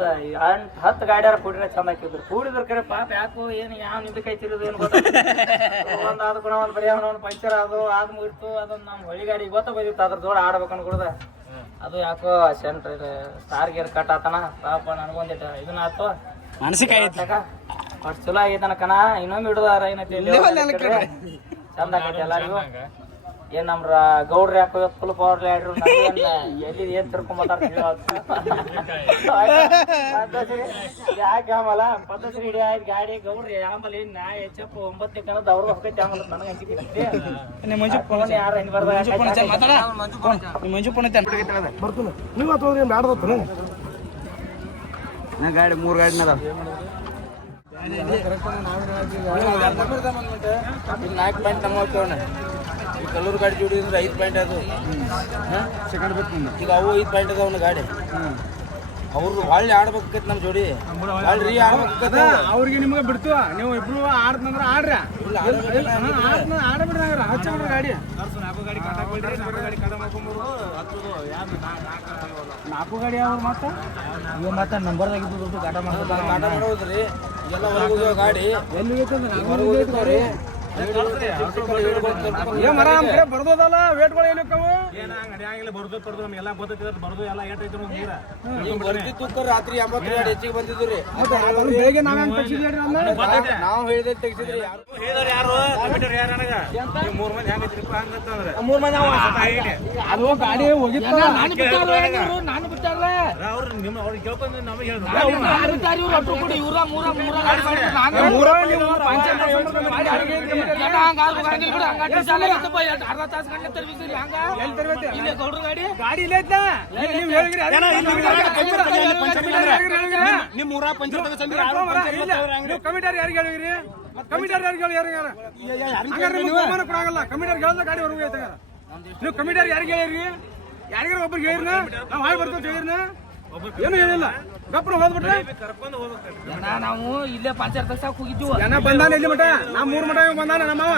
10 ಗಾಡಿಯಾರ ಕೂಡಿರ ಚಂದ ಹಾಕಿದ್ರು ಕೂಡಿದ್ರ ಕರೆ ಪಾಪ ಯಾಕೋ ಏನು ಯಾವ ನಿಂದ ಕೈ ತಿರುದು ಏನು ಒಂದ್ ಆದ ಗುಣ ಒಂದ್ ಬರೀ ಒಂದು ಪಂಚರ್ ಅದು ಆದ್ ಮುಗಿತು ಅದನ್ನ ನಮ್ಮ ಹೊಳಿ ಗಾಡಿ ಇವತ್ತು ಬಂದಿತ್ತು ಅದ್ರ ಜೋಡ ಆಡ್ಬೇಕು ಅನ್ಕೊಡ್ದ ಅದು ಯಾಕೋ ಸೆಂಟ್ರ್ ಸ್ಟಾರ್ ಗೇರ್ ಕಟ್ ಆತನ ಪಾಪ ನನಗೊಂದಿಟ್ಟ ಇದನ್ನ ಆತು ಮನಸ್ಸಿಗೆ ಅಷ್ಟು ಚಲೋ ಆಗೈತನ ಕಣ ಇನ್ನೊಮ್ಮೆ ಹಿಡಿದಾರ ಏನೈತಿ ಚಂದ ಆಗೈತಿ ಎಲ್ಲರಿಗೂ ಏನ್ ನಮ್ರ ಗೌಡ್ರ ಯಾಕೋ ಫುಲ್ ಪವರ್ ಲೈಡ್ರು ಎಲ್ಲಿ ಏನ್ ತಿರ್ಕೊಂಬತ್ತಾರ ಯಾಕೆ ಆಮಲ್ಲ ಪದ್ಧತಿ ಹಿಡಿ ಆಯ್ತು ಗಾಡಿ ಗೌಡ್ರಿ ಆಮೇಲೆ ನಾ ಹೆಚ್ಚಪ್ಪ 9 ಕಣದ ಅವ್ರದ್ದು ಹೋಗೈತಿ ಆಮೇಲೆ ನನಗೆ ಹಂಚಿಕೆ ಯಾರ ಹಿಂಗ್ ಬರ್ತಾನೆ ನೀವು ಅಥವಾ ಬ್ಯಾಡ್ದತ್ತ ನಾ ಗಾಡಿ 3 ಗಾಡಿನ ಅದಾವ 4 ಪಾಯಿಂಟ್ ನಮ್ಮವತ್ತವಣ್ಣ ಈ ಕಲ್ಲೂರು ಗಾಡಿ ಜೋಡಿದ್ರೆ 5 ಪಾಯಿಂಟ್ ಅದು ಸೆಕೆಂಡ್ ಬೇಕು ಈಗ ಅವು 5 ಪಾಯಿಂಟ್ ಅದಾವನ್ನ ಗಾಡಿ ಅವ್ರು ಹೊಳ್ಳಿ ಆಡ್ಬೇಕೈತಿ ನಮ್ಮ ಜೋಡಿ ಹೊಳ್ಳಿ ಆಡ್ಬೇಕೈತಿ ಅವ್ರಿಗೆ ನಿಮ್ಗೆ ಬಿಡ್ತು ನೀವು ಇಬ್ರು ಆಡ್ತಂದ್ರ ಆಡ್ರ ಆಡಬಿಡ್ರಿ ಹಚ್ಚ ಬಿಡ್ರಿ ಗಾಡಿ 4 ಗಾಡಿ ಅವ್ರು ಮತ್ತೆ ನಂಬರ್ದಾಗಿದ್ದು ಗಾಟ ಮಾಡೋದ್ರಿ ಎಲ್ಲ ಹೊರಗೋಗ್ಯಾವ ಗಾಡಿ ಎಲ್ಲಿ ಹೊರಗೆ ಹೋಗಿರ್ತಾವ್ರಿ ಬರ್ದೋದಲ್ಲ ವೇಟ್ಗಳು ಎಲ್ಲಿ ಬರ್ದಿತ್ತು ರಾತ್ರಿ 80 ಗಾಡಿ ಹೆಚ್ಚಿಗೆ ಬಂದಿದ್ದು ರೀ ಬೆಳಿಗ್ಗೆ ನಾವು ಹೇಳಿದ್ರೆ ತೆಗ್ಸಿದ್ರಿ ಅದು ಗಾಡಿ ಹೋಗಿತ್ತು ನಾನು ಬಿಟ್ಟಾರಲ್ಲ ಗಾಡಿ ಇಲ್ಲ ಕಮಿಟಾರ್ ಯಾರಿಗೆ ಹೇಳಿದ್ರಿ ಕಮಿಟಾರ್ ಯಾರಿಗಲ್ಲ ಕಮಿಟಾರ್ ಹೇಳ್ದ ಗಾಡಿ ಹೊರಗೆ ನೀವು ಕಮಿಟಾರ್ ಯಾರಿಗೆ ಹೇಳಿರಿ ಯಾರಿಗಾರ ಒಬ್ರಿಗೆ ಹೇಳಿರ್ನ ನಾವು ಹಾಳು ಬರ್ತೇವೆ ಹೇಳಿರ್ನ ಏನು ಹೇಳಿಲ್ಲ ಗಪ್ರ ಹೋಗ್ಬಿಟ್ರೆ ನಾವು ಇಲ್ಲೇ ಪಂಚಾಯತ್ ಹೋಗಿದ್ವಿ ಜನ ಬಂದಾನ ಇಲ್ಲಿ ಮಠ ನಾ 3 ಮಠ ಬಂದಾನ ನಮ್ಮವ